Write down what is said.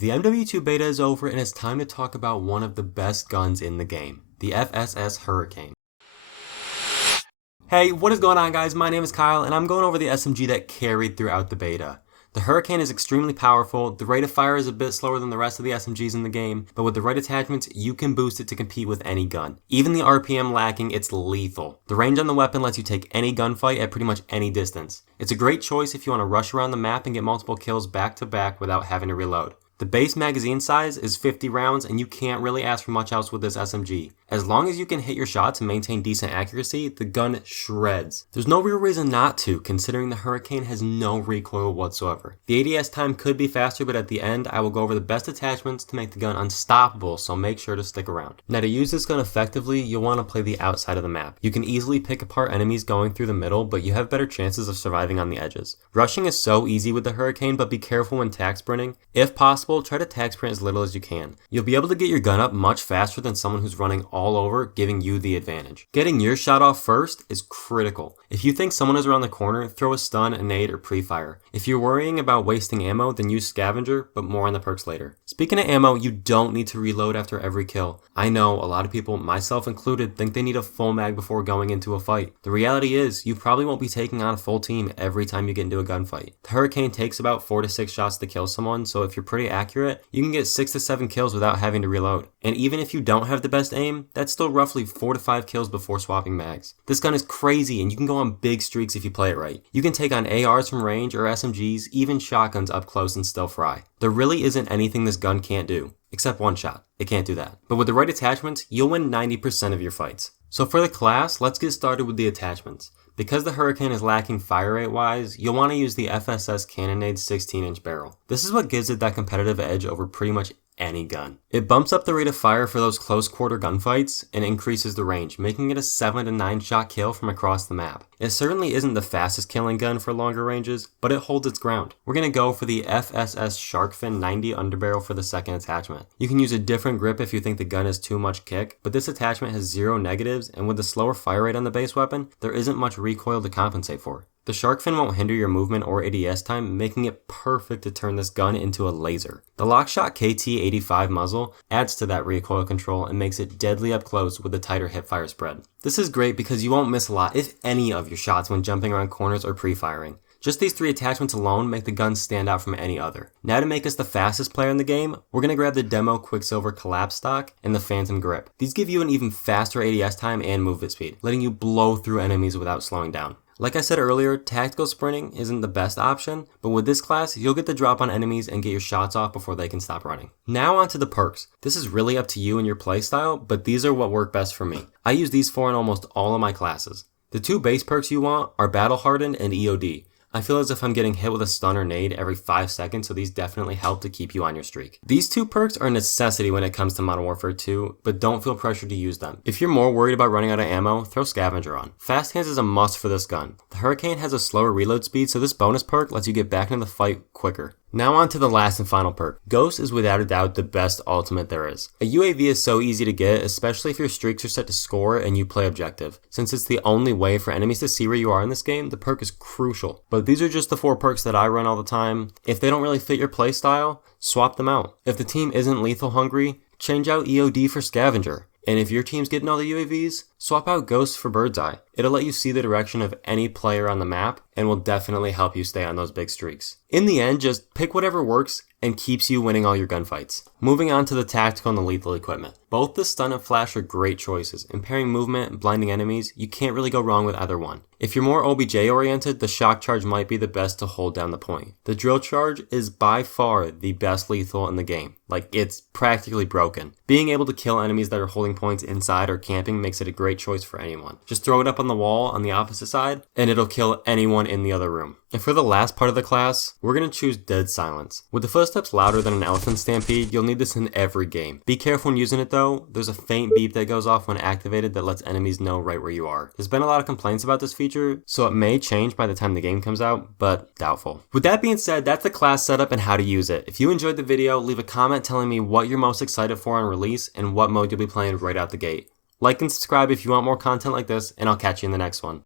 The MW2 Beta is over and it's time to talk about one of the best guns in the game, the FSS Hurricane. Hey, what is going on guys? My name is Kyle and I'm going over the SMG that carried throughout the beta. The Hurricane is extremely powerful, the rate of fire is a bit slower than the rest of the SMGs in the game, but with the right attachments, you can boost it to compete with any gun. Even the RPM lacking, it's lethal. The range on the weapon lets you take any gunfight at pretty much any distance. It's a great choice if you want to rush around the map and get multiple kills back to back without having to reload. The base magazine size is 50 rounds and you can't really ask for much else with this SMG. As long as you can hit your shots and maintain decent accuracy, the gun shreds. There's no real reason not to, considering the Hurricane has no recoil whatsoever. The ADS time could be faster, but at the end, I will go over the best attachments to make the gun unstoppable, so make sure to stick around. Now to use this gun effectively, you'll want to play the outside of the map. You can easily pick apart enemies going through the middle, but you have better chances of surviving on the edges. Rushing is so easy with the Hurricane, but be careful when tag sprinting. If possible, try to tag sprint as little as you can. You'll be able to get your gun up much faster than someone who's running all over, giving you the advantage. Getting your shot off first is critical. If you think someone is around the corner, throw a stun, a nade, or pre-fire. If you're worrying about wasting ammo, then use scavenger, but more on the perks later. Speaking of ammo, you don't need to reload after every kill. I know a lot of people, myself included, think they need a full mag before going into a fight. The reality is, you probably won't be taking on a full team every time you get into a gunfight. The Hurricane takes about 4 to 6 shots to kill someone, so if you're pretty accurate, you can get 6 to 7 kills without having to reload. And even if you don't have the best aim, that's still roughly 4 to 5 kills before swapping mags. This gun is crazy and you can go on big streaks if you play it right. You can take on ARs from range or SMGs, even shotguns up close and still fry. There really isn't anything this gun can't do, except one shot. It can't do that. But with the right attachments, you'll win 90% of your fights. So for the class, let's get started with the attachments. Because the Hurricane is lacking fire rate wise, you'll want to use the FSS Cannonade 16-inch barrel. This is what gives it that competitive edge over pretty much any gun. It bumps up the rate of fire for those close quarter gunfights and increases the range, making it a 7 to 9 shot kill from across the map. It certainly isn't the fastest killing gun for longer ranges, but it holds its ground. We're going to go for the FSS Sharkfin 90 underbarrel for the second attachment. You can use a different grip if you think the gun has too much kick, but this attachment has 0 negatives, and with the slower fire rate on the base weapon, there isn't much recoil to compensate for. The Sharkfin won't hinder your movement or ADS time, making it perfect to turn this gun into a laser. The Lockshot KT85 muzzle adds to that recoil control and makes it deadly up close with a tighter hipfire spread. This is great because you won't miss a lot, if any, of your shots when jumping around corners or pre-firing. Just these 3 attachments alone make the gun stand out from any other. Now to make us the fastest player in the game, we're going to grab the Demo Quicksilver Collapse Stock and the Phantom Grip. These give you an even faster ADS time and movement speed, letting you blow through enemies without slowing down. Like I said earlier, tactical sprinting isn't the best option, but with this class, you'll get the drop on enemies and get your shots off before they can stop running. Now onto the perks. This is really up to you and your playstyle, but these are what work best for me. I use these 4 in almost all of my classes. The 2 base perks you want are Battle Hardened and EOD. I feel as if I'm getting hit with a stun or nade every 5 seconds, so these definitely help to keep you on your streak. These 2 perks are a necessity when it comes to Modern Warfare 2, but don't feel pressured to use them. If you're more worried about running out of ammo, throw Scavenger on. Fast Hands is a must for this gun. The Hurricane has a slower reload speed, so this bonus perk lets you get back into the fight quicker. Now on to the last and final perk. Ghost is without a doubt the best ultimate there is. A UAV is so easy to get, especially if your streaks are set to score and you play objective. Since it's the only way for enemies to see where you are in this game, the perk is crucial. But these are just the 4 perks that I run all the time. If they don't really fit your playstyle, swap them out. If the team isn't lethal hungry, change out EOD for Scavenger. And if your team's getting all the UAVs, swap out Ghost for Bird's Eye. It'll let you see the direction of any player on the map and will definitely help you stay on those big streaks. In the end, just pick whatever works and keeps you winning all your gunfights. Moving on to the tactical and the lethal equipment. Both the stun and flash are great choices. Impairing movement and blinding enemies, you can't really go wrong with either one. If you're more OBJ oriented, the shock charge might be the best to hold down the point. The drill charge is by far the best lethal in the game. Like, it's practically broken. Being able to kill enemies that are holding points inside or camping makes it a great choice for anyone. Just throw it up on the wall on the opposite side, and it'll kill anyone in the other room. And for the last part of the class, we're going to choose Dead Silence. With the footsteps louder than an elephant stampede, you'll need this in every game. Be careful when using it though, there's a faint beep that goes off when activated that lets enemies know right where you are. There's been a lot of complaints about this feature, so it may change by the time the game comes out, but doubtful. With that being said, that's the class setup and how to use it. If you enjoyed the video, leave a comment telling me what you're most excited for on release and what mode you'll be playing right out the gate. Like and subscribe if you want more content like this, and I'll catch you in the next one.